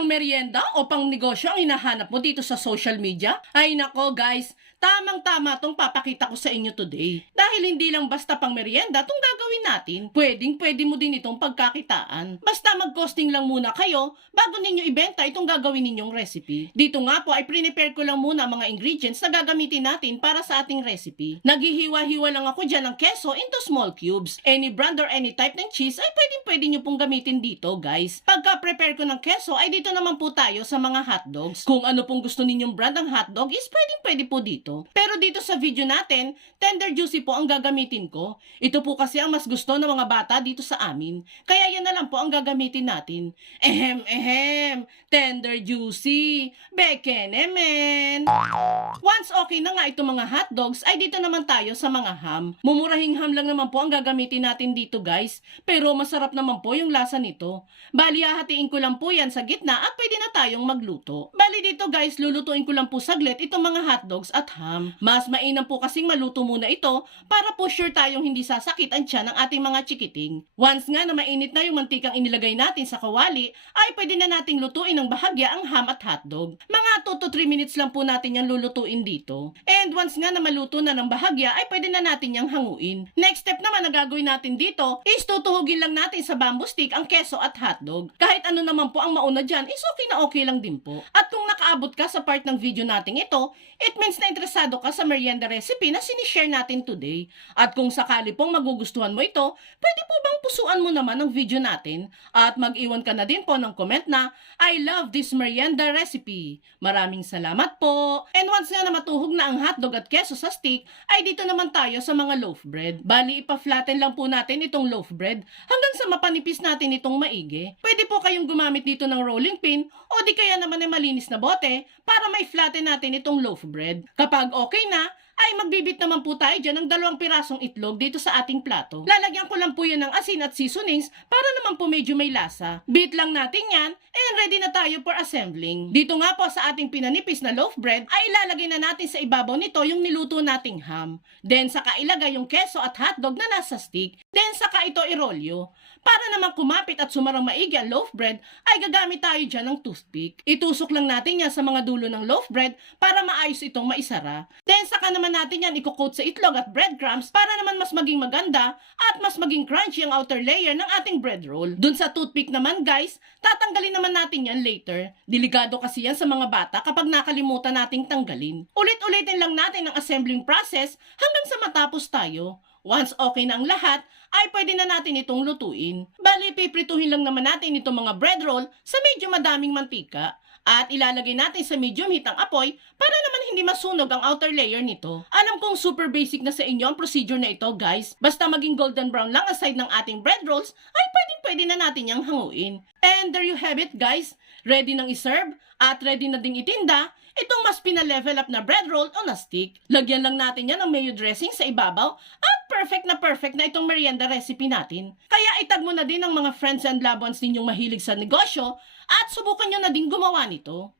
Pang merienda o pang negosyo ang hinahanap mo dito sa social media? Ay nako guys, tamang-tama tong papakita ko sa inyo today. Dahil hindi lang basta pang merienda tong gagawin natin, pwedeng-pwede mo din itong pagkakitaan. Basta mag-costing lang muna kayo bago ninyo ibenta itong gagawin ninyong recipe. Dito nga po ay prepare ko lang muna mga ingredients na gagamitin natin para sa ating recipe. Naghihiwa-hiwa lang ako dyan ng keso into small cubes. Any brand or any type ng cheese ay pwedeng-pwede nyo pong gamitin dito guys. Pagka-prepare ko ng keso ay dito naman po tayo sa mga hotdogs. Kung ano pong gusto ninyong brand ng hotdog is pwedeng-pwede po dito. Pero dito sa video natin, tender juicy po ang gagamitin ko. Ito po kasi ang mas gusto ng mga bata dito sa amin. Kaya yan na lang po ang gagamitin natin. Tender juicy. Bekenemen. Once okay na nga itong mga hotdogs, ay dito naman tayo sa mga ham. Mumurahing ham lang naman po ang gagamitin natin dito guys. Pero masarap naman po yung lasa nito. Bali, hahatiin ko lang po yan sa gitna at pwede na tayong magluto. Bali dito guys, lulutuin ko lang po saglit itong mga hotdogs at ham. Mas mainam po kasing maluto muna ito para po sure tayong hindi sasakit ang tiyan ng ating mga chikiting. Once nga na mainit na yung mantikang inilagay natin sa kawali, ay pwede na nating lutuin ng bahagya ang ham at hotdog. Mga 2 to 3 minutes lang po natin yan lulutuin dito. And once nga na maluto na ng bahagya, ay pwede na natin yang hanguin. Next step naman na gagawin natin dito is tutuhugin lang natin sa bamboo stick ang keso at hotdog. Kahit ano naman po ang mauna dyan is okay na okay lang din po. At kung nakaabot ka sa part ng video natin ito, it means na interesado ka sa merienda recipe na sinishare natin today. At kung sakali pong magugustuhan mo ito, pwede po bang pusuan mo naman ang video natin? At mag-iwan ka na din po ng comment na, I love this merienda recipe. Maraming salamat po. And once nga na matuhog na ang hotdog at keso sa stick, ay dito naman tayo sa mga loaf bread. Bali, ipa-flatten lang po natin itong loaf bread hanggang sa mapanipis natin itong maigi. Pwede po kayong gumamit dito ng rolling pin o di kaya naman ay malinis na bote para may flatten natin itong loaf bread. Kapag okay na, ay magbibit naman po tayo dyan ng 2 pirasong itlog dito sa ating plato. Lalagyan ko lang po yan ng asin at seasonings para naman po medyo may lasa. Beat lang natin yan and ready na tayo for assembling. Dito nga po sa ating pinanipis na loaf bread ay ilalagay na natin sa ibabaw nito yung niluto nating ham. Then saka ilagay yung keso at hotdog na nasa stick. Then saka ito irolyo. Para naman kumapit at sumarang maigi ang loaf bread, ay gagamit tayo dyan ng toothpick. Itusok lang natin yan sa mga dulo ng loaf bread para maayos itong maisara. Then saka naman natin yan i-coat sa itlog at breadcrumbs para naman mas maging maganda at mas maging crunchy ang outer layer ng ating bread roll. Dun sa toothpick naman guys, tatanggalin naman natin yan later. Delikado kasi yan sa mga bata kapag nakalimutan nating tanggalin. Ulit-ulitin lang natin ang assembling process hanggang sa matapos tayo. Once okay na ang lahat, ay pwede na natin itong lutuin. Bali, piprituhin lang naman natin itong mga bread roll sa medyo madaming mantika. At ilalagay natin sa medium heat ang apoy para naman hindi masunog ang outer layer nito. Alam kong super basic na sa inyo ang procedure na ito guys. Basta maging golden brown lang ang side ng ating bread rolls, ay pwede na natin yang hanguin. And there you have it guys. Ready nang iserve at ready na ding itinda itong mas pina-level up na bread roll on a stick. Lagyan lang natin yan ng mayo dressing sa ibabaw at perfect na itong merienda recipe natin. Kaya itag mo na din ang mga friends and loved ones ninyong mahilig sa negosyo at subukan nyo na din gumawa nito.